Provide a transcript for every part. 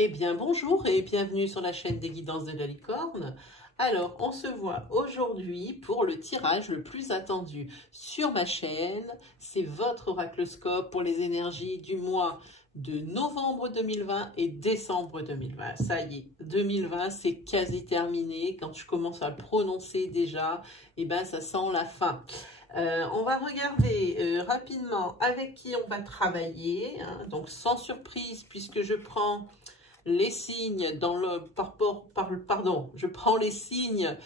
Eh bien bonjour et bienvenue sur la chaîne des guidances de la licorne. Alors on se voit aujourd'hui pour le tirage le plus attendu sur ma chaîne. C'est votre oracloscope pour les énergies du mois de novembre 2020 et décembre 2020. Ça y est, 2020 c'est quasi terminé. Quand je commence à le prononcer déjà, eh ben ça sent la fin. On va regarder rapidement avec qui on va travailler, hein, donc sans surprise puisque je prends les signes dans le je prends les signes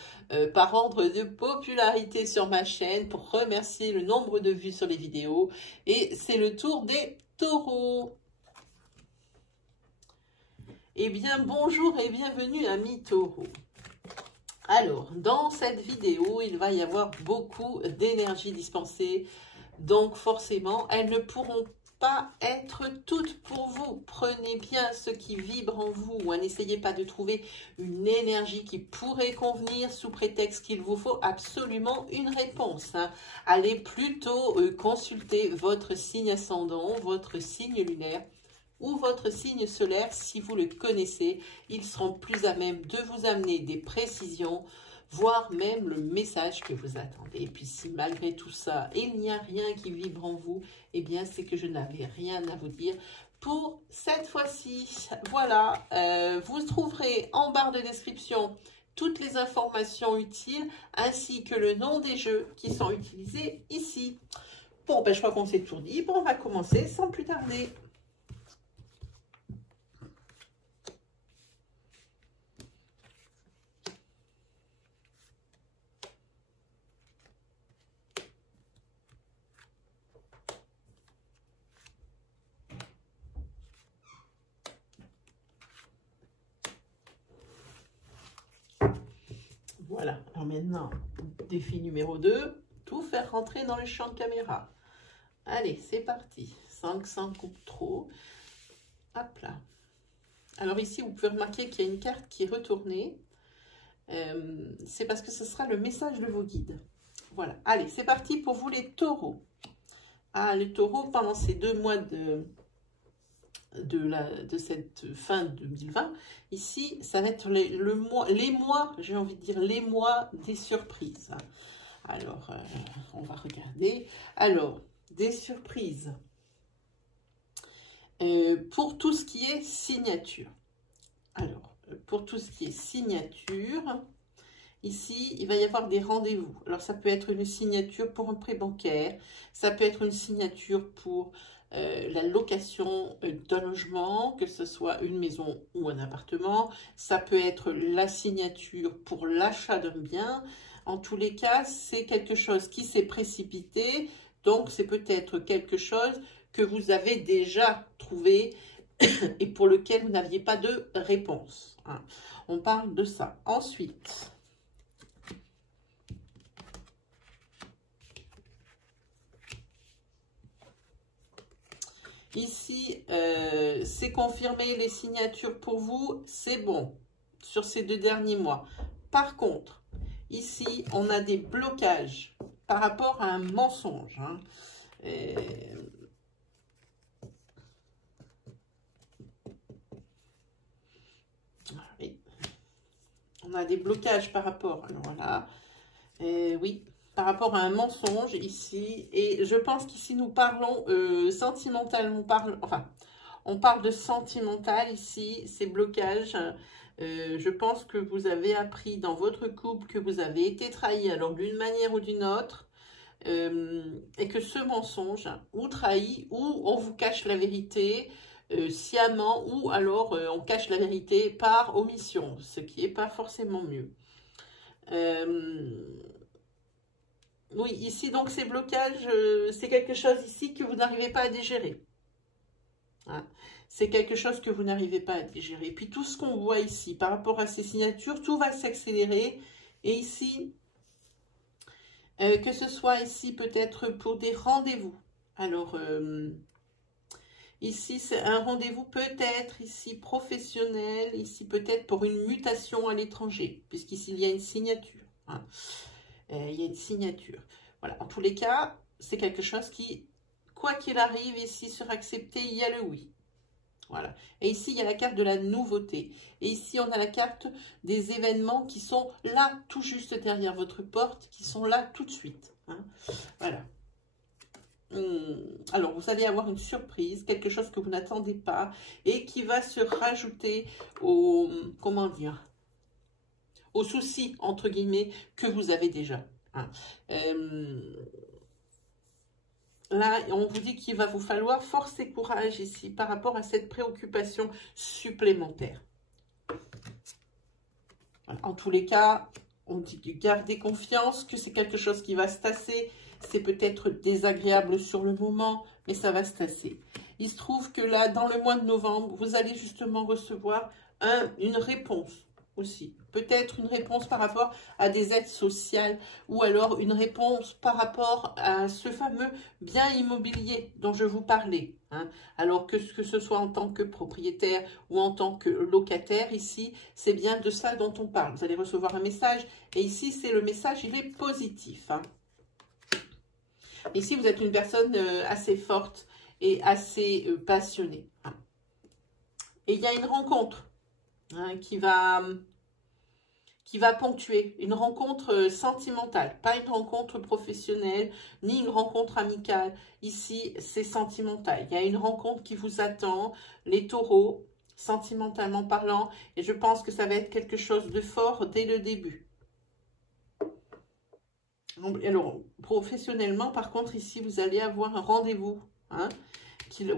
par ordre de popularité sur ma chaîne pour remercier le nombre de vues sur les vidéos et c'est le tour des taureaux. Eh bien bonjour et bienvenue amis taureaux. Alors dans cette vidéo il va y avoir beaucoup d'énergie dispensée, donc forcément elles ne pourront pas être toutes pour vous. Prenez bien ce qui vibre en vous. N'essayez pas de trouver une énergie qui pourrait convenir sous prétexte qu'il vous faut absolument une réponse. Allez plutôt consulter votre signe ascendant, votre signe lunaire ou votre signe solaire si vous le connaissez. Ils seront plus à même de vous amener des précisions, voire même le message que vous attendez. Et puis si malgré tout ça, il n'y a rien qui vibre en vous, eh bien c'est que je n'avais rien à vous dire pour cette fois-ci. Voilà, vous trouverez en barre de description toutes les informations utiles, ainsi que le nom des jeux qui sont utilisés ici. Bon, ben, je crois qu'on s'est tout dit. Bon, on va commencer sans plus tarder. Voilà, alors maintenant, défi numéro 2, tout faire rentrer dans le champ de caméra. Allez, c'est parti. 500 coupe trop. Hop là. Alors ici, vous pouvez remarquer qu'il y a une carte qui est retournée. C'est parce que ce sera le message de vos guides. Voilà, allez, c'est parti pour vous les taureaux. Ah, les taureaux, pendant ces 2 mois de cette fin 2020, ici, ça va être les mois, j'ai envie de dire, les mois des surprises. Alors, on va regarder. Alors, des surprises. Pour tout ce qui est signature. Alors, pour tout ce qui est signature, ici, il va y avoir des rendez-vous. Alors, ça peut être une signature pour un prêt bancaire, ça peut être une signature pour la location d'un logement, que ce soit une maison ou un appartement. Ça peut être la signature pour l'achat d'un bien. En tous les cas, c'est quelque chose qui s'est précipité. Donc, c'est peut-être quelque chose que vous avez déjà trouvé et pour lequel vous n'aviez pas de réponse. On parle de ça. Ensuite, ici, c'est confirmé, les signatures pour vous, c'est bon sur ces 2 derniers mois. Par contre, ici, on a des blocages par rapport à un mensonge. Oui. On a des blocages par rapport, alors voilà, oui, par rapport à un mensonge ici. Et je pense qu'ici, nous parlons sentimental, on parle de sentimental ici, ces blocages. Je pense que vous avez appris dans votre couple que vous avez été trahi, alors d'une manière ou d'une autre, et que ce mensonge, ou trahi, ou on vous cache la vérité sciemment, ou alors on cache la vérité par omission, ce qui n'est pas forcément mieux. Oui, ici, donc, ces blocages, c'est quelque chose ici que vous n'arrivez pas à digérer. C'est quelque chose que vous n'arrivez pas à digérer. Et puis, tout ce qu'on voit ici, par rapport à ces signatures, tout va s'accélérer. Et ici, que ce soit ici, peut-être pour des rendez-vous. Alors, ici, c'est un rendez-vous peut-être ici professionnel, ici peut-être pour une mutation à l'étranger, puisqu'ici, il y a une signature. Il y a une signature. Voilà, en tous les cas, c'est quelque chose qui, quoi qu'il arrive, ici, sera accepté, il y a le oui. Voilà. Et ici, il y a la carte de la nouveauté. Et ici, on a la carte des événements qui sont là, tout juste derrière votre porte, qui sont là tout de suite. Hein. Voilà. Alors, vous allez avoir une surprise, quelque chose que vous n'attendez pas et qui va se rajouter au, comment dire, aux soucis, entre guillemets, que vous avez déjà. Hein. Là, on vous dit qu'il va vous falloir force et courage ici par rapport à cette préoccupation supplémentaire. En tous les cas, on dit que gardez confiance, que c'est quelque chose qui va se tasser. C'est peut-être désagréable sur le moment, mais ça va se tasser. Il se trouve que là, dans le mois de novembre, vous allez justement recevoir une réponse aussi. Peut-être une réponse par rapport à des aides sociales ou alors une réponse par rapport à ce fameux bien immobilier dont je vous parlais. Hein. Alors que ce soit en tant que propriétaire ou en tant que locataire, ici, c'est bien de ça dont on parle. Vous allez recevoir un message et ici, c'est le message, il est positif. Hein. Ici, vous êtes une personne assez forte et assez passionnée. Hein. Et il y a une rencontre hein, qui va ponctuer, une rencontre sentimentale, pas une rencontre professionnelle, ni une rencontre amicale. Ici, c'est sentimental. Il y a une rencontre qui vous attend, les taureaux, sentimentalement parlant, et je pense que ça va être quelque chose de fort dès le début. Alors, professionnellement, par contre, ici, vous allez avoir un rendez-vous hein,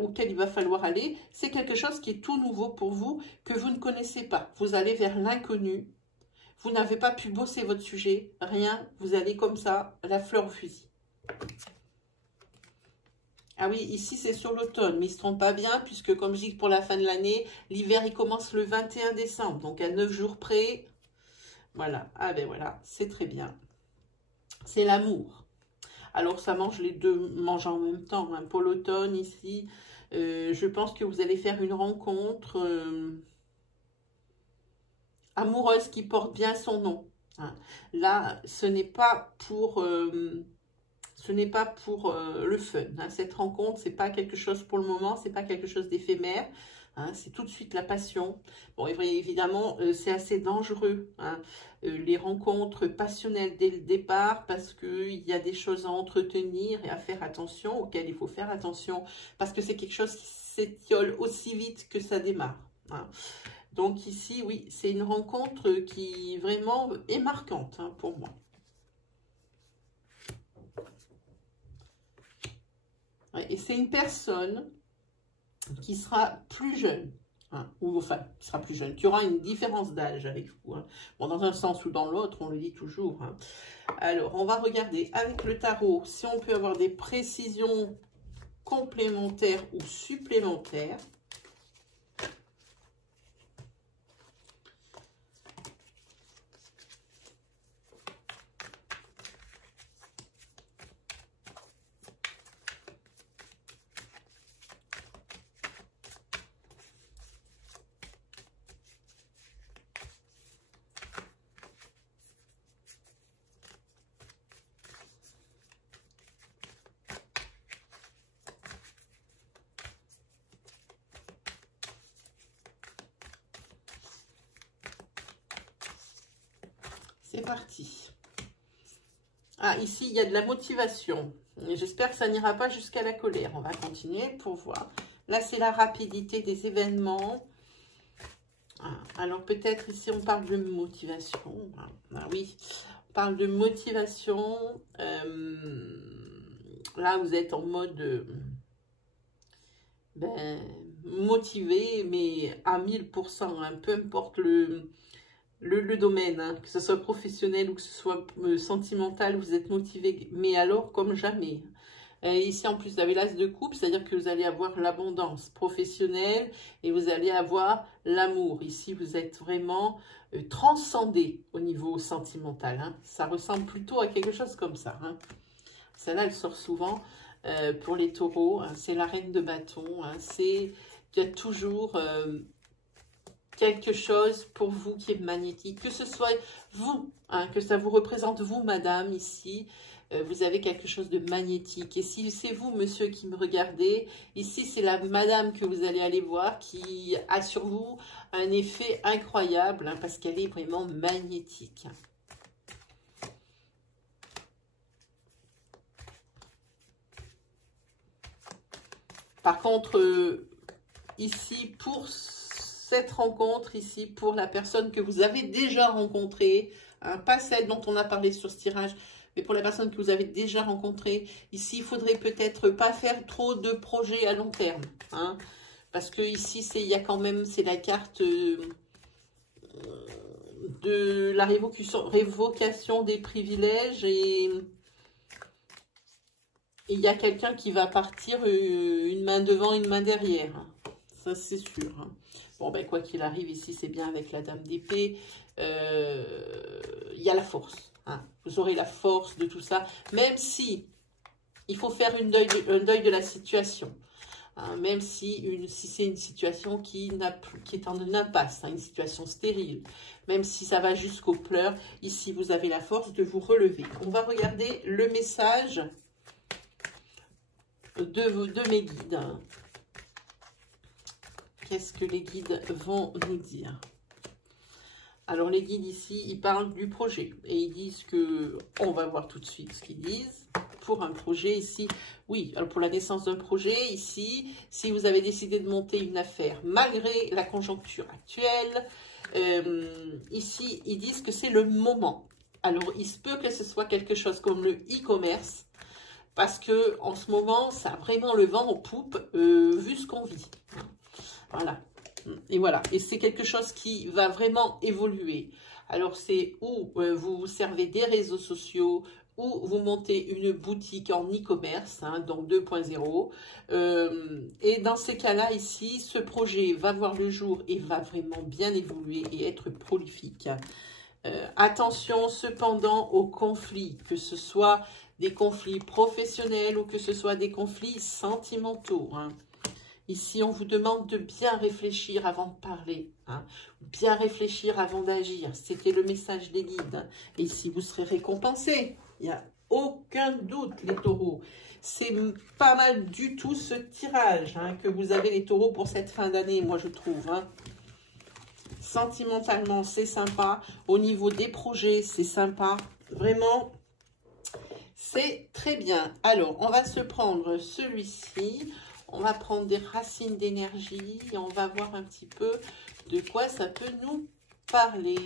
auquel il va falloir aller. C'est quelque chose qui est tout nouveau pour vous, que vous ne connaissez pas. Vous allez vers l'inconnu. Vous n'avez pas pu bosser votre sujet, rien. Vous allez comme ça, la fleur au fusil. Ah oui, ici, c'est sur l'automne, mais il ne se trompe pas bien, puisque comme je dis que pour la fin de l'année, l'hiver, il commence le 21 décembre. Donc, à 9 jours près, voilà. Ah ben voilà, c'est très bien. C'est l'amour. Alors, ça mange les deux, mange en même temps. Hein. Pour l'automne, ici, je pense que vous allez faire une rencontre amoureuse qui porte bien son nom. Hein. Là, ce n'est pas pour le fun. Hein. Cette rencontre, c'est pas quelque chose pour le moment, c'est pas quelque chose d'éphémère. Hein, c'est tout de suite la passion. Bon, évidemment, c'est assez dangereux, hein, les rencontres passionnelles dès le départ, parce qu'il y a des choses à entretenir et à faire attention, auxquelles il faut faire attention, parce que c'est quelque chose qui s'étiole aussi vite que ça démarre. Hein. Donc ici, oui, c'est une rencontre qui vraiment est marquante hein, pour moi. Ouais, et c'est une personne qui sera plus jeune, hein, ou enfin, qui sera plus jeune, qui aura une différence d'âge avec vous. Hein. Bon, dans un sens ou dans l'autre, on le dit toujours. Hein. Alors, on va regarder avec le tarot si on peut avoir des précisions complémentaires ou supplémentaires. C'est parti. Ah, ici, il y a de la motivation. J'espère que ça n'ira pas jusqu'à la colère. On va continuer pour voir. Là, c'est la rapidité des événements. Ah, alors, peut-être ici, on parle de motivation. Ah, oui, on parle de motivation. Là, vous êtes en mode motivé, mais à 1000%. Hein, peu importe le domaine, hein, que ce soit professionnel ou que ce soit sentimental, vous êtes motivé, mais alors comme jamais. Ici, en plus, vous avez l'as de coupe, c'est-à-dire que vous allez avoir l'abondance professionnelle et vous allez avoir l'amour. Ici, vous êtes vraiment transcendé au niveau sentimental. Hein. Ça ressemble plutôt à quelque chose comme ça. Hein. Celle-là, elle sort souvent pour les taureaux. Hein. C'est la reine de bâton. Hein. Il y a toujours quelque chose pour vous qui est magnétique, que ce soit vous, hein, que ça vous représente vous, madame, ici, vous avez quelque chose de magnétique. Et si c'est vous, monsieur, qui me regardez, ici, c'est la madame que vous allez aller voir qui a sur vous un effet incroyable, hein, parce qu'elle est vraiment magnétique. Par contre, ici, pour cette rencontre, ici, pour la personne que vous avez déjà rencontrée, hein, pas celle dont on a parlé sur ce tirage, mais pour la personne que vous avez déjà rencontrée, ici, il faudrait peut-être pas faire trop de projets à long terme, hein, parce que ici, il y a quand même, c'est la carte de la révocation des privilèges, et il y a quelqu'un qui va partir une main devant, une main derrière, hein. Ça, c'est sûr, hein. Bon, ben, quoi qu'il arrive, ici, c'est bien avec la dame d'épée. Il y a la force, hein. Vous aurez la force de tout ça, même si il faut faire un deuil de la situation. Hein, même si c'est une situation qui est en impasse, hein, une situation stérile, même si ça va jusqu'aux pleurs, ici, vous avez la force de vous relever. On va regarder le message de mes guides. Qu'est-ce que les guides vont nous dire? Alors, les guides ici, ils parlent du projet. Et ils disent que, on va voir tout de suite ce qu'ils disent. Pour un projet ici, oui, alors pour la naissance d'un projet ici, si vous avez décidé de monter une affaire, malgré la conjoncture actuelle, ici, ils disent que c'est le moment. Alors, il se peut que ce soit quelque chose comme le e-commerce, parce que en ce moment, ça a vraiment le vent en poupe, vu ce qu'on vit. Voilà. Et voilà. Et c'est quelque chose qui va vraiment évoluer. Alors, c'est où vous vous servez des réseaux sociaux, ou vous montez une boutique en e-commerce, hein, donc 2.0. Et dans ces cas-là, ici, ce projet va voir le jour et va vraiment bien évoluer et être prolifique. Attention cependant aux conflits, que ce soit des conflits professionnels ou que ce soit des conflits sentimentaux, hein. Ici, on vous demande de bien réfléchir avant de parler, hein, bien réfléchir avant d'agir. C'était le message des guides, hein. Et ici, vous serez récompensés. Il n'y a aucun doute, les taureaux. C'est pas mal du tout ce tirage, hein, que vous avez, les taureaux, pour cette fin d'année, moi, je trouve, hein. Sentimentalement, c'est sympa. Au niveau des projets, c'est sympa. Vraiment, c'est très bien. Alors, on va se prendre celui-ci. On va prendre des racines d'énergie et on va voir un petit peu de quoi ça peut nous parler.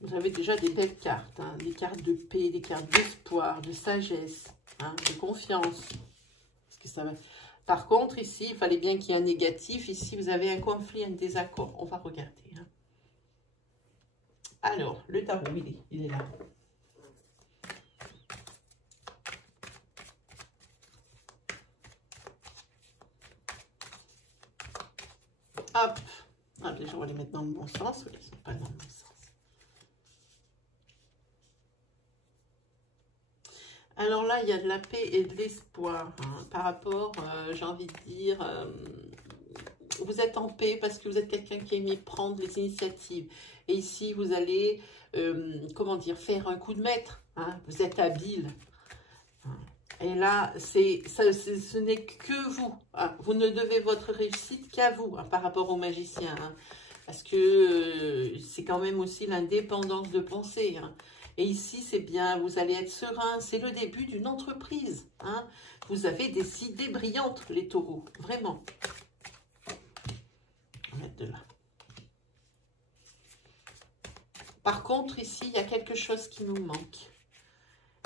Vous avez déjà des belles cartes, hein, des cartes de paix, des cartes d'espoir, de sagesse, hein, de confiance. Parce que ça va... Par contre, ici, il fallait bien qu'il y ait un négatif. Ici, vous avez un conflit, un désaccord. On va regarder, hein. Alors, le tarot, il est là. Hop. Ah, déjà, on va les mettre dans le bon sens. Oui, ils ne sont pas dans le bon sens. Alors là, il y a de la paix et de l'espoir, hein, par rapport, j'ai envie de dire, vous êtes en paix parce que vous êtes quelqu'un qui aime prendre les initiatives. Et ici, vous allez, comment dire, faire un coup de maître, hein, vous êtes habile. Et là, ce n'est que vous, hein, vous ne devez votre réussite qu'à vous, hein, par rapport aux magiciens, hein, parce que c'est quand même aussi l'indépendance de pensée, hein. Et ici, c'est bien, vous allez être serein. C'est le début d'une entreprise, hein. Vous avez des idées brillantes, les taureaux. Vraiment. On va mettre de là. Par contre, ici, il y a quelque chose qui nous manque.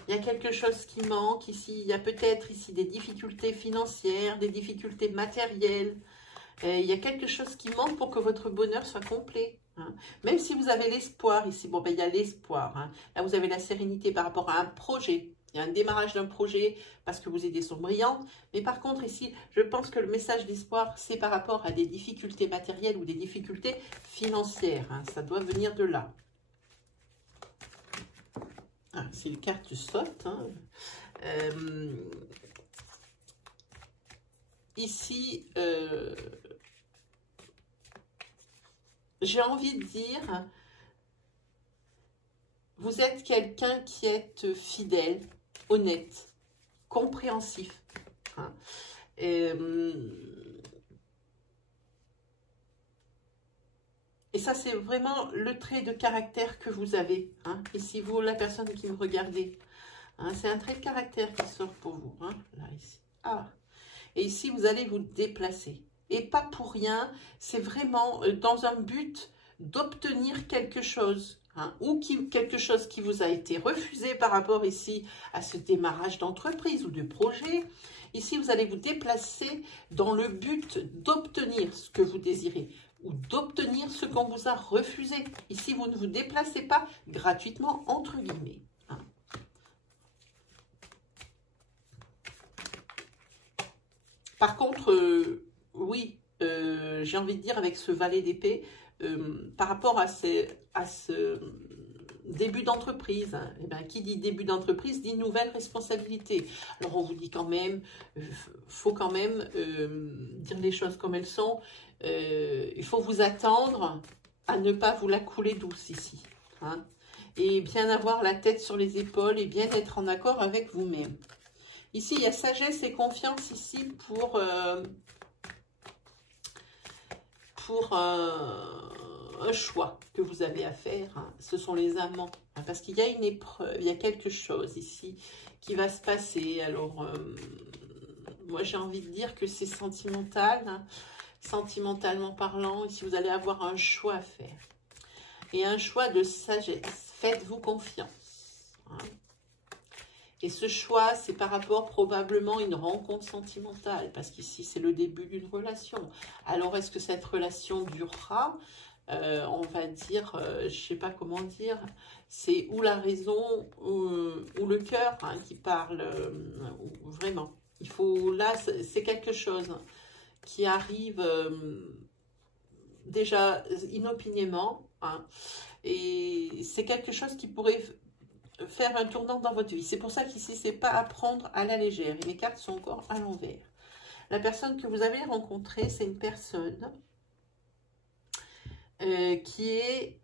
Il y a quelque chose qui manque. Ici, il y a peut-être ici des difficultés financières, des difficultés matérielles. Il y a quelque chose qui manque pour que votre bonheur soit complet. Hein. Même si vous avez l'espoir ici, bon, ben, il y a l'espoir, hein. Là, vous avez la sérénité par rapport à un projet. Il y a un démarrage d'un projet parce que vos idées sont brillantes. Mais par contre, ici, je pense que le message d'espoir, c'est par rapport à des difficultés matérielles ou des difficultés financières, hein. Ça doit venir de là. Ah, c'est une carte saute, hein. ici, j'ai envie de dire, vous êtes quelqu'un qui est fidèle, honnête, compréhensif. Hein. Et ça, c'est vraiment le trait de caractère que vous avez. Hein. Ici, vous, la personne qui me regardez. Hein, c'est un trait de caractère qui sort pour vous. Hein, là, ici. Ah. Et ici, vous allez vous déplacer. Et pas pour rien, c'est vraiment dans un but d'obtenir quelque chose. Hein, ou quelque chose qui vous a été refusé par rapport ici à ce démarrage d'entreprise ou de projet. Ici, vous allez vous déplacer dans le but d'obtenir ce que vous désirez ou d'obtenir ce qu'on vous a refusé. Ici, vous ne vous déplacez pas gratuitement, entre guillemets. Hein. Par contre, oui, j'ai envie de dire avec ce valet d'épée, par rapport à ce début d'entreprise, hein, eh ben, qui dit début d'entreprise dit nouvelle responsabilité. Alors on vous dit quand même, faut quand même dire les choses comme elles sont. Il faut vous attendre à ne pas vous la couler douce ici. Hein, et bien avoir la tête sur les épaules et bien être en accord avec vous-même. Ici, il y a sagesse et confiance ici pour un choix que vous avez à faire. Hein. Ce sont les amants. Hein, parce qu'il y a une épreuve, il y a quelque chose ici qui va se passer. Alors, moi, j'ai envie de dire que c'est sentimental. Hein. Sentimentalement parlant, ici, vous allez avoir un choix à faire. Et un choix de sagesse. Faites-vous confiance. Hein. Et ce choix, c'est par rapport probablement à une rencontre sentimentale, parce qu'ici, c'est le début d'une relation. Alors, est-ce que cette relation durera? On va dire, je ne sais pas comment dire, c'est ou la raison ou le cœur hein, qui parle, vraiment. Il faut, là, c'est quelque chose qui arrive déjà inopinément, hein, et c'est quelque chose qui pourrait faire un tournant dans votre vie. C'est pour ça qu'ici, c'est pas à prendre à la légère. Et mes cartes sont encore à l'envers. La personne que vous avez rencontrée, c'est une personne qui est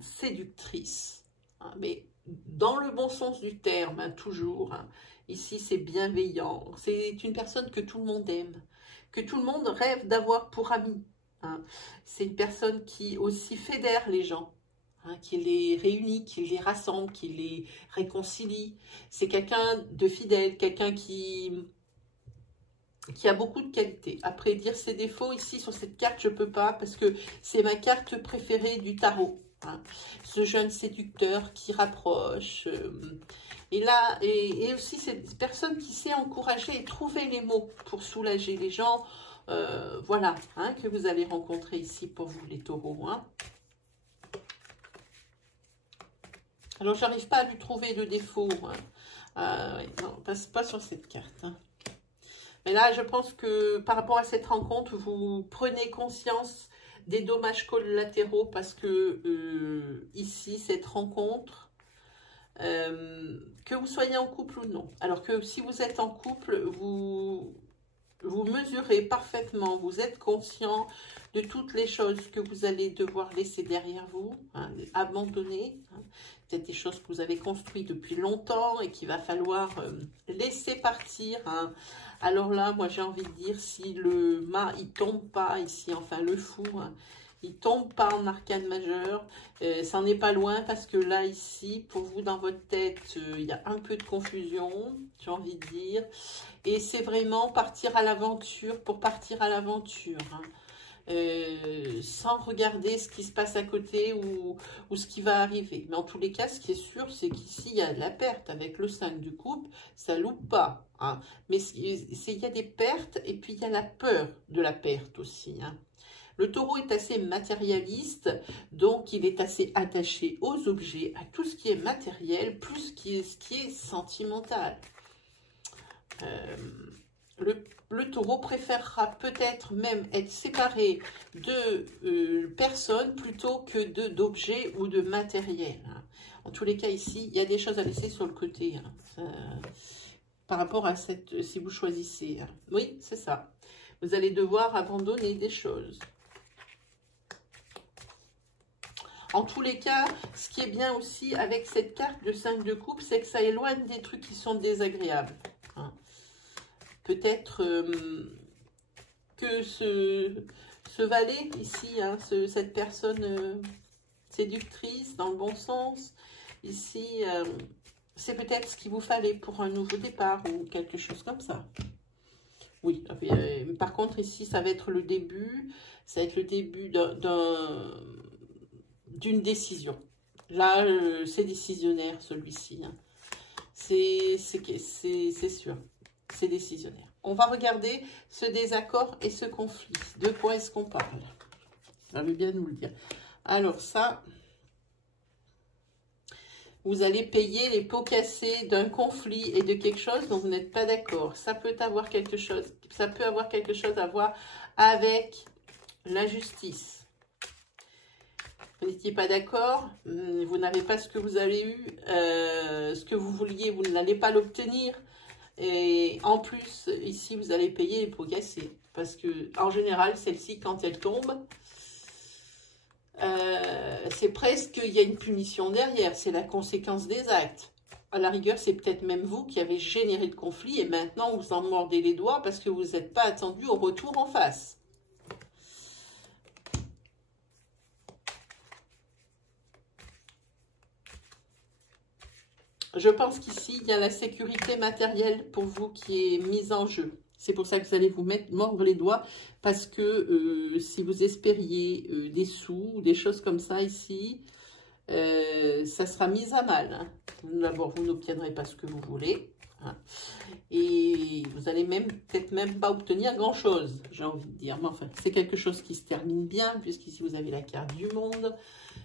séductrice. Hein, mais dans le bon sens du terme, hein, toujours. Hein. Ici, c'est bienveillant. C'est une personne que tout le monde aime. Que tout le monde rêve d'avoir pour ami. Hein. C'est une personne qui aussi fédère les gens. Hein, qui les réunit, qui les rassemble, qui les réconcilie. C'est quelqu'un de fidèle, quelqu'un qui a beaucoup de qualités. Après, dire ses défauts, ici, sur cette carte, je ne peux pas, parce que c'est ma carte préférée du tarot. Hein. Ce jeune séducteur qui rapproche. Et là, et aussi cette personne qui sait encourager et trouver les mots pour soulager les gens. Voilà, hein, que vous allez rencontrer ici pour vous, les taureaux. Hein. Alors, j'arrive pas à lui trouver le défaut. Hein. Ouais, non, pas sur cette carte. Hein. Mais là, je pense que par rapport à cette rencontre, vous prenez conscience des dommages collatéraux parce que ici, cette rencontre, que vous soyez en couple ou non. Alors que si vous êtes en couple, vous mesurez parfaitement, vous êtes conscient de toutes les choses que vous allez devoir laisser derrière vous, hein, abandonner. Hein. Peut-être des choses que vous avez construites depuis longtemps et qu'il va falloir laisser partir. Hein. Alors là, moi j'ai envie de dire, si le mât, il tombe pas ici, enfin le fou, hein, il tombe pas en arcane majeur, ça n'est pas loin parce que là, ici, pour vous, dans votre tête, il y a un peu de confusion, j'ai envie de dire. Et c'est vraiment partir à l'aventure pour partir à l'aventure. Hein. Sans regarder ce qui se passe à côté ou ce qui va arriver. Mais en tous les cas, ce qui est sûr, c'est qu'ici, il y a de la perte. Avec le 5 du couple, ça loupe pas. Hein. Mais il y a des pertes et puis il y a la peur de la perte aussi. Hein. Le taureau est assez matérialiste, donc il est assez attaché aux objets, à tout ce qui est matériel, plus ce qui est sentimental. Le taureau préférera peut-être même être séparé de personnes plutôt que d'objets ou de matériel. Hein. En tous les cas, ici, il y a des choses à laisser sur le côté. Hein. par rapport à cette, si vous choisissez. Oui, c'est ça. Vous allez devoir abandonner des choses. En tous les cas, ce qui est bien aussi avec cette carte de 5 de coupe, c'est que ça éloigne des trucs qui sont désagréables. Hein. Peut-être que ce valet ici, hein, cette personne séductrice dans le bon sens, ici, c'est peut-être ce qu'il vous fallait pour un nouveau départ ou quelque chose comme ça. Oui, par contre ici, ça va être le début, ça va être le début d'une décision. Là, c'est décisionnaire celui-ci. Hein. C'est sûr, c'est décisionnaire. On va regarder ce désaccord et ce conflit. De quoi est-ce qu'on parle? Ça veut bien nous le dire. Alors ça, vous allez payer les pots cassés d'un conflit et de quelque chose dont vous n'êtes pas d'accord. Ça peut avoir quelque chose à voir avec la justice. Vous n'étiez pas d'accord, vous n'avez pas ce que vous avez eu, ce que vous vouliez, vous n'allez pas l'obtenir. Et en plus, ici, vous allez payer les pots cassés. Parce que, en général, celle-ci, quand elle tombe, c'est presque, il y a une punition derrière. C'est la conséquence des actes. À la rigueur, c'est peut-être même vous qui avez généré le conflit et maintenant, vous en mordez les doigts parce que vous n'êtes pas attendu au retour en face. Je pense qu'ici, il y a la sécurité matérielle pour vous qui est mise en jeu. C'est pour ça que vous allez vous mordre les doigts parce que si vous espériez des sous ou des choses comme ça ici, ça sera mis à mal. Hein. D'abord, vous n'obtiendrez pas ce que vous voulez. Hein. Et vous allez peut-être même pas obtenir grand-chose, j'ai envie de dire. Mais enfin, c'est quelque chose qui se termine bien puisqu'ici, vous avez la carte du monde.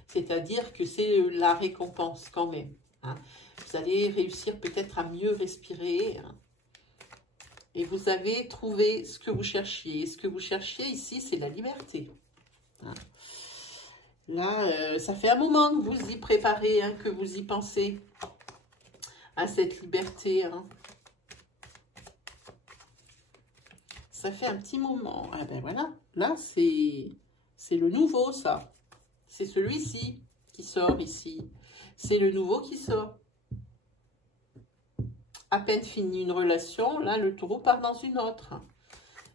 C'est-à-dire que c'est la récompense quand même. Hein. Vous allez réussir peut-être à mieux respirer. Hein. Et vous avez trouvé ce que vous cherchiez. Ce que vous cherchiez ici, c'est la liberté. Hein. Là, ça fait un moment que vous y préparez, hein, que vous y pensez à cette liberté. Hein. Ça fait un petit moment. Ah ben voilà, là, c'est le nouveau, ça. C'est celui-ci qui sort ici. C'est le nouveau qui sort. À peine fini une relation, là, le taureau part dans une autre.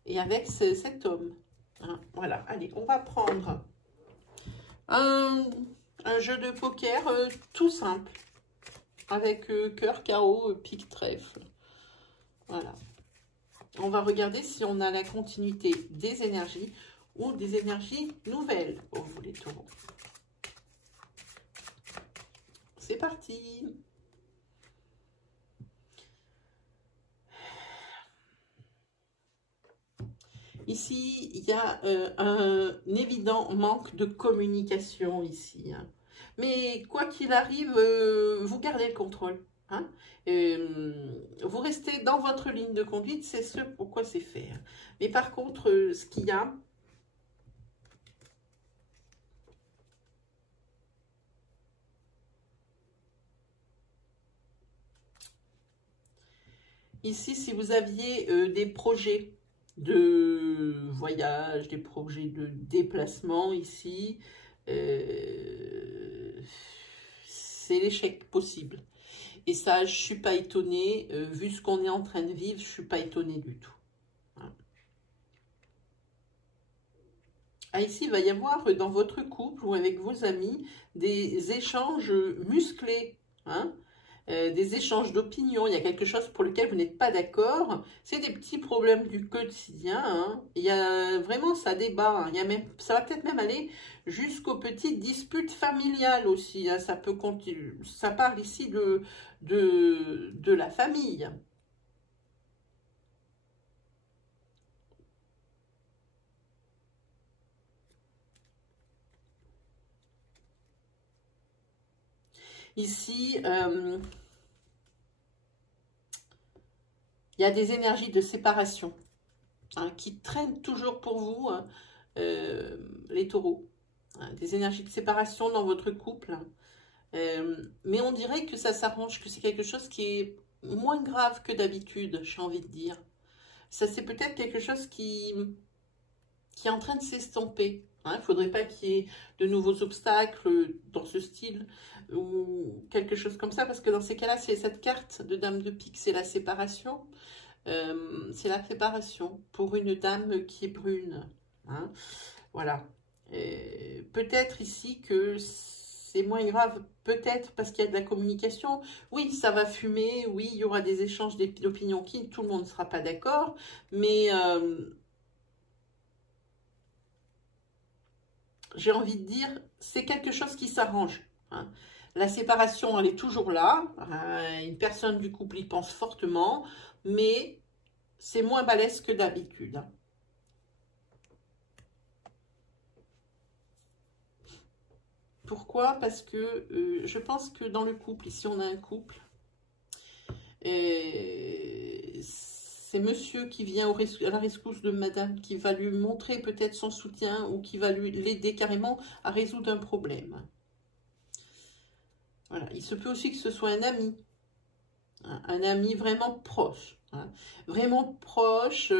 Et avec cet homme. Hein, voilà, allez, on va prendre un jeu de poker tout simple. Avec cœur, carreau, pique, trèfle. Voilà. On va regarder si on a la continuité des énergies ou des énergies nouvelles pour vous, les taureaux. C'est parti. Ici, il y a un évident manque de communication ici. Hein. Mais quoi qu'il arrive, vous gardez le contrôle. Hein. Vous restez dans votre ligne de conduite, c'est ce pourquoi c'est fait. Hein. Mais par contre, ce qu'il y a... Ici, si vous aviez des projets de voyage, des projets de déplacement ici, c'est l'échec possible. Et ça, je ne suis pas étonnée, vu ce qu'on est en train de vivre, je ne suis pas étonnée du tout. Hein. Ah, ici, il va y avoir dans votre couple ou avec vos amis des échanges musclés, hein. Des échanges d'opinions, il y a quelque chose pour lequel vous n'êtes pas d'accord, c'est des petits problèmes du quotidien, hein. Il y a vraiment, ça débat, hein. Il y a même, ça va peut-être même aller jusqu'aux petites disputes familiales aussi, hein. Ça peut continuer, ça parle ici de la famille. Ici, il y a des énergies de séparation, hein, qui traînent toujours pour vous, hein, les taureaux. Hein, des énergies de séparation dans votre couple. Hein. Mais on dirait que ça s'arrange, que c'est quelque chose qui est moins grave que d'habitude, j'ai envie de dire. Ça, c'est peut-être quelque chose qui est en train de s'estomper. Il ne faudrait pas qu'il y ait de nouveaux obstacles dans ce style ou quelque chose comme ça, parce que dans ces cas-là, c'est cette carte de Dame de Pique, c'est la séparation. C'est la séparation pour une dame qui est brune. Hein. Voilà. Peut-être ici que c'est moins grave, peut-être parce qu'il y a de la communication. Oui, ça va fumer, oui, il y aura des échanges d'opinions qui tout le monde ne sera pas d'accord, mais j'ai envie de dire, c'est quelque chose qui s'arrange. Hein. La séparation, elle est toujours là. Une personne du couple y pense fortement, mais c'est moins balèze que d'habitude. Hein. Pourquoi? Parce que je pense que dans le couple, ici on a un couple, c'est monsieur qui vient à la rescousse de madame, qui va lui montrer peut-être son soutien ou qui va l'aider carrément à résoudre un problème. Voilà. Il se peut aussi que ce soit un ami vraiment proche, hein, vraiment proche,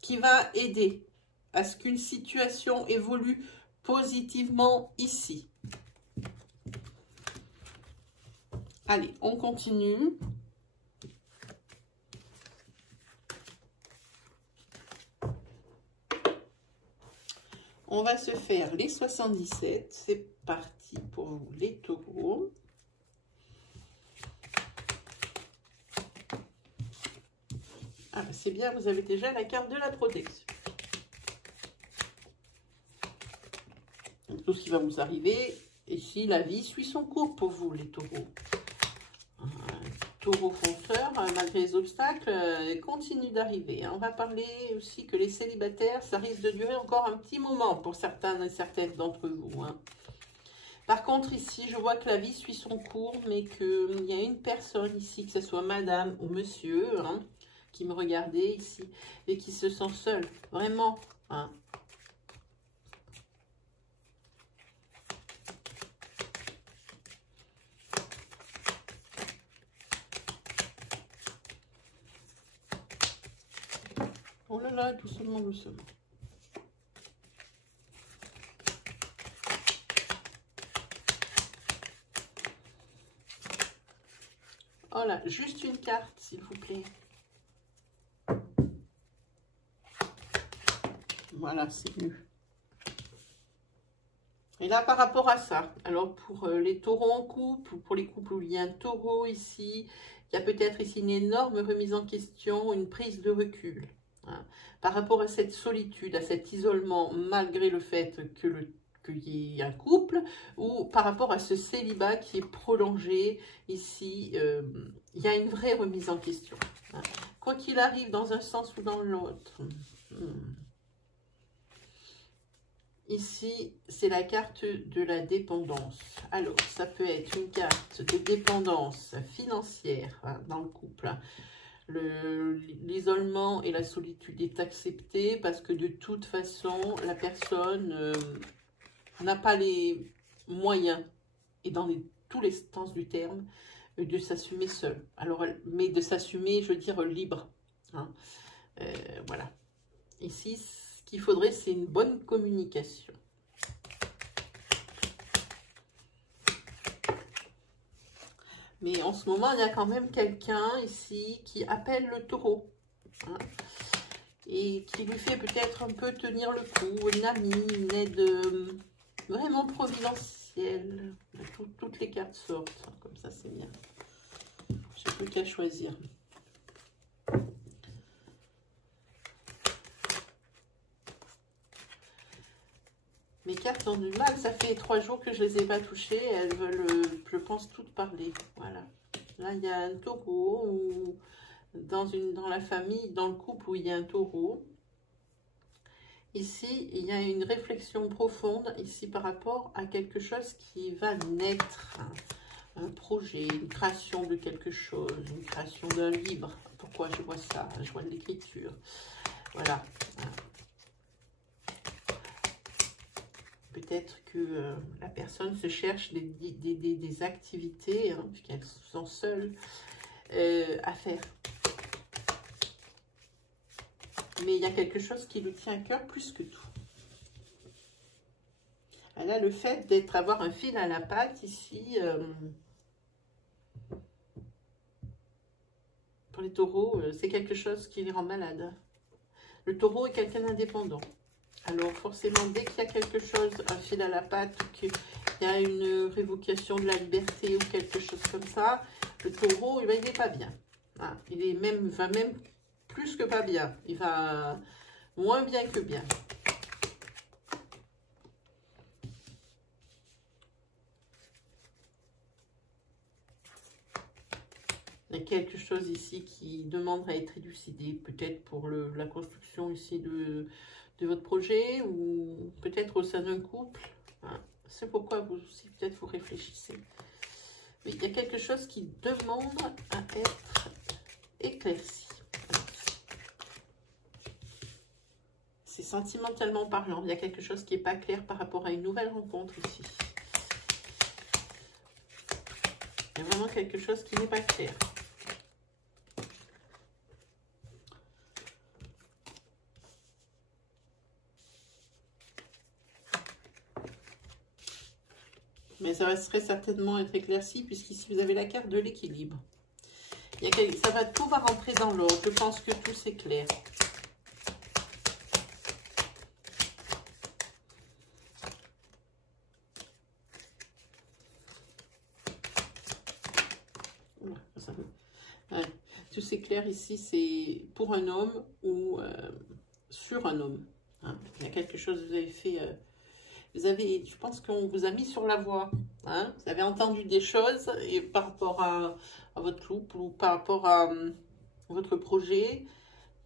qui va aider à ce qu'une situation évolue positivement ici. Allez, on continue. On va se faire les 77. C'est parti pour vous, les taureaux. Ah, c'est bien, vous avez déjà la carte de la protection. Tout ce qui va vous arriver. Ici, la vie suit son cours pour vous, les taureaux. Taureau fonceur, malgré les obstacles, continue d'arriver. On va parler aussi que les célibataires, ça risque de durer encore un petit moment pour certains et certaines d'entre vous. Hein. Par contre, ici, je vois que la vie suit son cours, mais qu'il y a une personne ici, que ce soit madame ou monsieur, hein, qui me regardait ici, et qui se sent seul. Vraiment, hein. Oh là là, doucement, doucement. Oh là, juste une carte, s'il vous plaît. Voilà, c'est mieux. Et là, par rapport à ça, alors pour les taureaux en couple, ou pour les couples où il y a un taureau ici, il y a peut-être ici une énorme remise en question, une prise de recul. Hein, par rapport à cette solitude, à cet isolement, malgré le fait qu'il y ait un couple, ou par rapport à ce célibat qui est prolongé, ici, il y a une vraie remise en question. Hein. Quoi qu'il arrive dans un sens ou dans l'autre. Ici, c'est la carte de la dépendance. Alors, ça peut être une carte de dépendance financière hein, dans le couple. Hein. L'isolement et la solitude est accepté parce que de toute façon, la personne n'a pas les moyens, et dans tous les sens du terme, de s'assumer seule. Alors, mais de s'assumer, je veux dire, libre. Hein. Voilà. Ici, ce qu'il faudrait, c'est une bonne communication. Mais en ce moment, il y a quand même quelqu'un ici qui appelle le taureau. Hein, et qui lui fait peut-être un peu tenir le coup, une amie, une aide vraiment providentielle. Toutes les cartes sortent, hein, comme ça c'est bien. Je n'ai plus qu'à choisir. Mes cartes ont du mal, ça fait 3 jours que je ne les ai pas touchées, elles veulent, je pense, toutes parler. Voilà. Là, il y a un taureau, ou dans la famille, dans le couple où il y a un taureau. Ici, il y a une réflexion profonde, ici, par rapport à quelque chose qui va naître. Un projet, une création de quelque chose, une création d'un livre. Pourquoi je vois ça? Je vois de l'écriture. Voilà. Peut-être que la personne se cherche des activités, hein, puisqu'elles sont seules, à faire. Mais il y a quelque chose qui lui tient à cœur plus que tout. Là, le fait avoir un fil à la patte ici, pour les taureaux, c'est quelque chose qui les rend malades. Le taureau est quelqu'un d'indépendant. Alors forcément, dès qu'il y a quelque chose, un fil à la patte, qu'il y a une révocation de la liberté ou quelque chose comme ça, le taureau, il n'est pas bien. Ah, va même plus que pas bien. Il va moins bien que bien. Il y a quelque chose ici qui demande à être élucidé, peut-être pour la construction ici de votre projet ou peut-être au sein d'un couple. Hein. C'est pourquoi vous aussi, peut-être vous réfléchissez. Mais il y a quelque chose qui demande à être éclairci. C'est sentimentalement parlant. Il y a quelque chose qui n'est pas clair par rapport à une nouvelle rencontre ici. Il y a vraiment quelque chose qui n'est pas clair. Mais ça va certainement être éclairci, puisqu'ici, vous avez la carte de l'équilibre. Tout va rentrer dans l'ordre. Je pense que tout c'est clair. Tout c'est clair ici, c'est pour un homme ou sur un homme. Hein. Il y a quelque chose que vous avez fait... je pense qu'on vous a mis sur la voie. Hein. Vous avez entendu des choses et par rapport à votre couple ou par rapport à votre projet.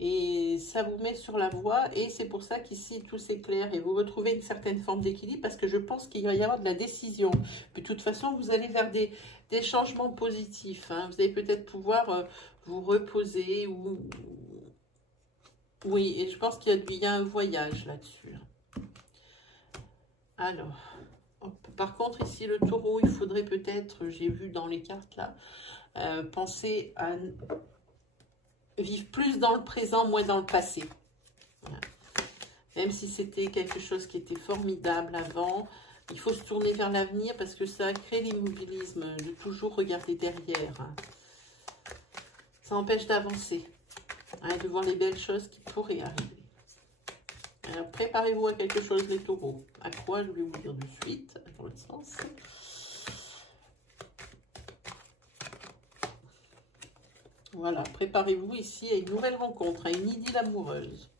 Et ça vous met sur la voie. Et c'est pour ça qu'ici, tout s'éclaire. Et vous retrouvez une certaine forme d'équilibre parce que je pense qu'il va y avoir de la décision. De toute façon, vous allez vers des changements positifs. Hein. Vous allez peut-être pouvoir vous reposer. Oui, et je pense qu'il y a un voyage là-dessus. Alors, hop. Par contre, ici, le taureau, il faudrait peut-être, j'ai vu dans les cartes là, penser à vivre plus dans le présent, moins dans le passé. Voilà. Même si c'était quelque chose qui était formidable avant, il faut se tourner vers l'avenir parce que ça crée l'immobilisme, de toujours regarder derrière. Hein. Ça empêche d'avancer, hein, de voir les belles choses qui pourraient arriver. Alors, préparez-vous à quelque chose, les taureaux. À quoi, je vais vous dire de suite, dans l'autre sens. Voilà, préparez-vous ici à une nouvelle rencontre, à une idylle amoureuse.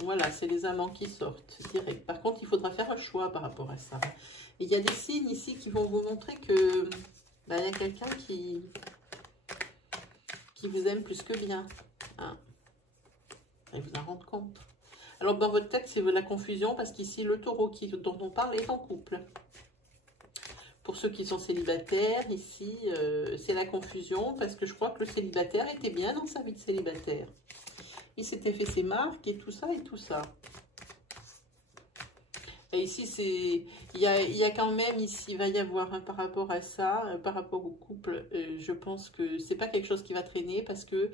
Voilà, c'est les amants qui sortent, direct. Par contre, il faudra faire un choix par rapport à ça. Et il y a des signes ici qui vont vous montrer que il y a quelqu'un qui vous aime plus que bien. Hein. Et vous en rendre compte. Alors, dans votre tête, c'est la confusion parce qu'ici, le taureau dont on parle est en couple. Pour ceux qui sont célibataires, ici, c'est la confusion parce que je crois que le célibataire était bien dans sa vie de célibataire. Il s'était fait ses marques et tout ça et tout ça. Et ici, il y a quand même, ici, il va y avoir par rapport à ça, par rapport au couple, je pense que c'est pas quelque chose qui va traîner parce que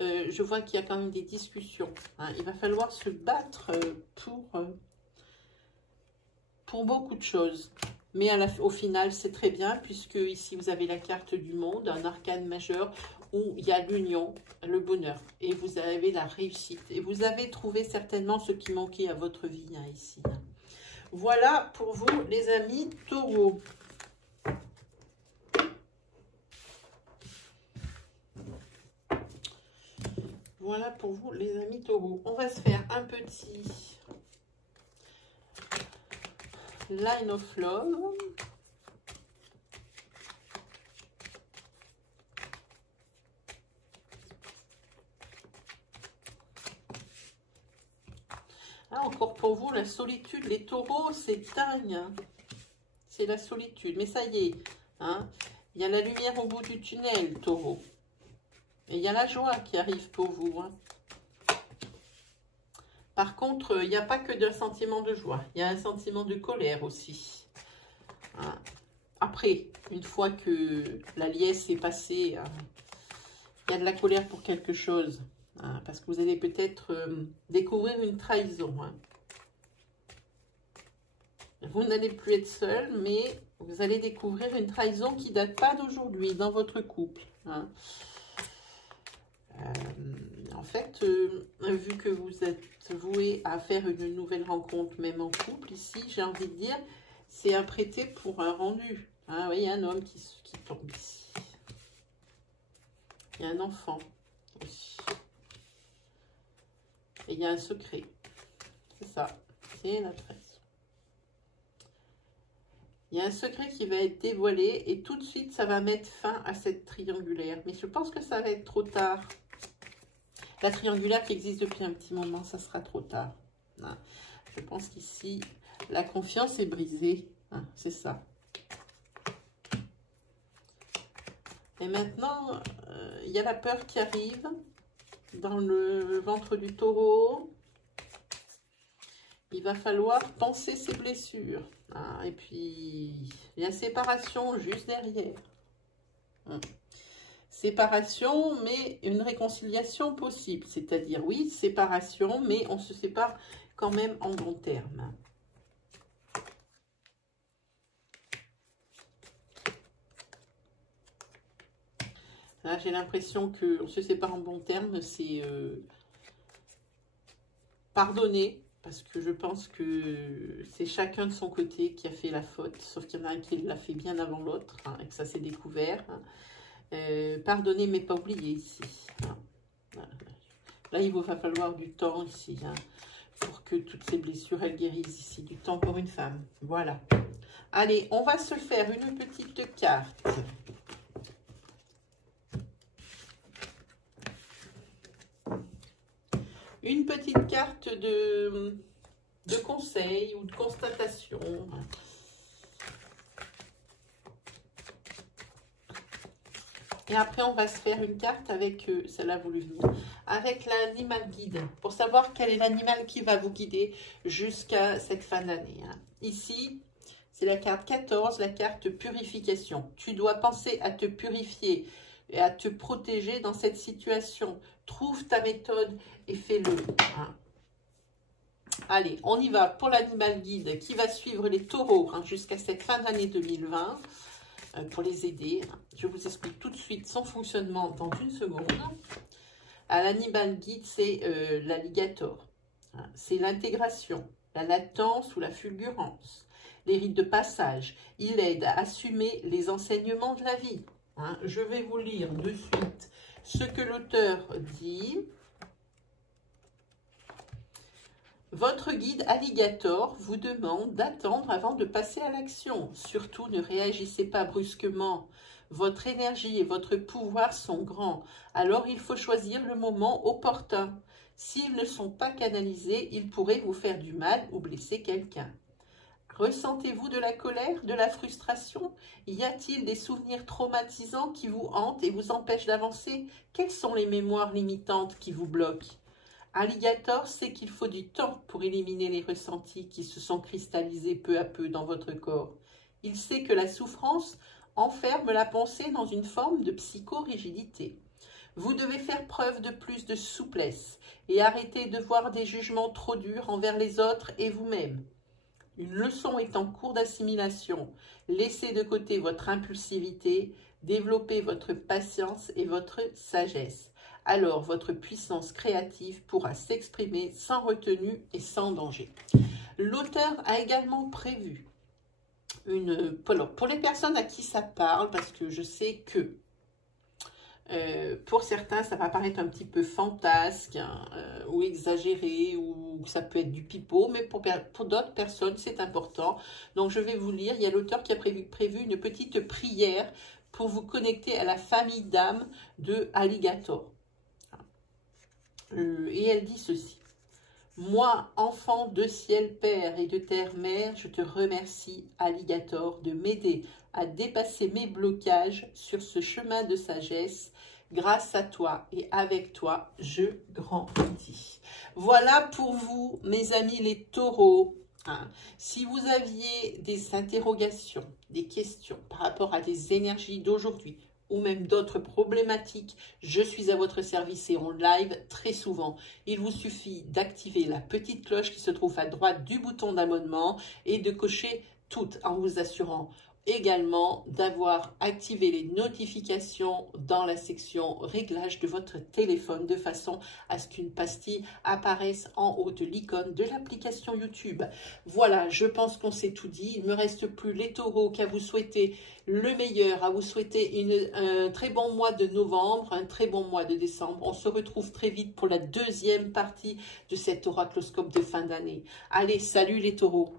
je vois qu'il y a quand même des discussions. Hein. Il va falloir se battre pour beaucoup de choses. Mais au final, c'est très bien, puisque ici, vous avez la carte du monde, un arcane majeur, où il y a l'union, le bonheur. Et vous avez la réussite. Et vous avez trouvé certainement ce qui manquait à votre vie, hein, ici. Voilà pour vous, les amis taureaux. Voilà pour vous, les amis taureaux. On va se faire un petit line of love. Ah, encore pour vous, la solitude. Les taureaux, c'est dingue. Hein. C'est la solitude. Mais ça y est, hein, il y a la lumière au bout du tunnel, taureau. Et il y a la joie qui arrive pour vous. Hein. Par contre, il n'y a pas que d'un sentiment de joie. Il y a un sentiment de colère aussi. Hein. Après, une fois que la liesse est passée, il y a de la colère pour quelque chose. Hein, parce que vous allez peut-être découvrir une trahison. Hein. Vous n'allez plus être seul, mais vous allez découvrir une trahison qui ne date pas d'aujourd'hui dans votre couple. Hein. En fait, vu que vous êtes voué à faire une nouvelle rencontre, même en couple, ici, j'ai envie de dire, c'est un prêté pour un rendu. Hein, oui, il y a un homme qui tombe ici. Il y a un enfant aussi. Et il y a un secret. C'est ça, c'est la trahison. Il y a un secret qui va être dévoilé et tout de suite, ça va mettre fin à cette triangulaire. Mais je pense que ça va être trop tard. La triangulaire qui existe depuis un petit moment, ça sera trop tard. Hein. Je pense qu'ici, la confiance est brisée. Hein, c'est ça. Et maintenant, il y a la peur qui arrive dans le ventre du taureau. Il va falloir penser ses blessures. Hein, et puis, il y a séparation juste derrière. Hein. Séparation, mais une réconciliation possible. C'est-à-dire, oui, séparation, mais on se sépare quand même en bons termes. Là, j'ai l'impression qu'on se sépare en bons termes, c'est pardonner, parce que je pense que c'est chacun de son côté qui a fait la faute, sauf qu'il y en a un qui l'a fait bien avant l'autre, hein, et que ça s'est découvert. Hein. Pardonner, mais pas oublier ici. Hein. Là, il va falloir du temps ici, hein, pour que toutes ces blessures, elles guérissent ici. Du temps pour une femme. Voilà. Allez, on va se faire une petite carte. Une petite carte de conseil ou de constatation. Et après, on va se faire une carte avec, celle-là voulu venir, avec l'animal guide, pour savoir quel est l'animal qui va vous guider jusqu'à cette fin d'année. Hein. Ici, c'est la carte 14, la carte purification. Tu dois penser à te purifier et à te protéger dans cette situation. Trouve ta méthode et fais-le. Hein. Allez, on y va pour l'animal guide qui va suivre les taureaux hein, jusqu'à cette fin d'année 2020. Pour les aider. Je vous explique tout de suite son fonctionnement dans une seconde. L'animal guide, c'est l'alligator. C'est l'intégration, la latence ou la fulgurance, les rites de passage. Il aide à assumer les enseignements de la vie. Hein. Je vais vous lire de suite ce que l'auteur dit. Votre guide alligator vous demande d'attendre avant de passer à l'action. Surtout, ne réagissez pas brusquement. Votre énergie et votre pouvoir sont grands. Alors, il faut choisir le moment opportun. S'ils ne sont pas canalisés, ils pourraient vous faire du mal ou blesser quelqu'un. Ressentez-vous de la colère, de la frustration? Y a-t-il des souvenirs traumatisants qui vous hantent et vous empêchent d'avancer? Quelles sont les mémoires limitantes qui vous bloquent? Alligator sait qu'il faut du temps pour éliminer les ressentis qui se sont cristallisés peu à peu dans votre corps. Il sait que la souffrance enferme la pensée dans une forme de psychorigidité. Vous devez faire preuve de plus de souplesse et arrêter de voir des jugements trop durs envers les autres et vous-même. Une leçon est en cours d'assimilation. Laissez de côté votre impulsivité, développez votre patience et votre sagesse. Alors votre puissance créative pourra s'exprimer sans retenue et sans danger. L'auteur a également prévu pour les personnes à qui ça parle, parce que je sais que pour certains, ça va paraître un petit peu fantasque hein, ou exagéré, ou ça peut être du pipeau, mais pour d'autres personnes, c'est important. Donc, je vais vous lire. Il y a l'auteur qui a prévu une petite prière pour vous connecter à la famille d'âme de Alligator. Et elle dit ceci. Moi, enfant de ciel père et de terre mère, je te remercie, Alligator, de m'aider à dépasser mes blocages sur ce chemin de sagesse. grâce à toi et avec toi, je grandis. Voilà pour vous, mes amis les taureaux. Hein. Si vous aviez des interrogations, des questions par rapport à des énergies d'aujourd'hui, ou même d'autres problématiques, je suis à votre service et en live très souvent. Il vous suffit d'activer la petite cloche qui se trouve à droite du bouton d'abonnement et de cocher toutes en vous assurant également d'avoir activé les notifications dans la section réglage de votre téléphone de façon à ce qu'une pastille apparaisse en haut de l'icône de l'application YouTube. Voilà, je pense qu'on s'est tout dit. Il ne me reste plus les taureaux qu'à vous souhaiter le meilleur, à vous souhaiter un très bon mois de novembre, un très bon mois de décembre. On se retrouve très vite pour la deuxième partie de cet oracloscope de fin d'année. Allez, salut les taureaux!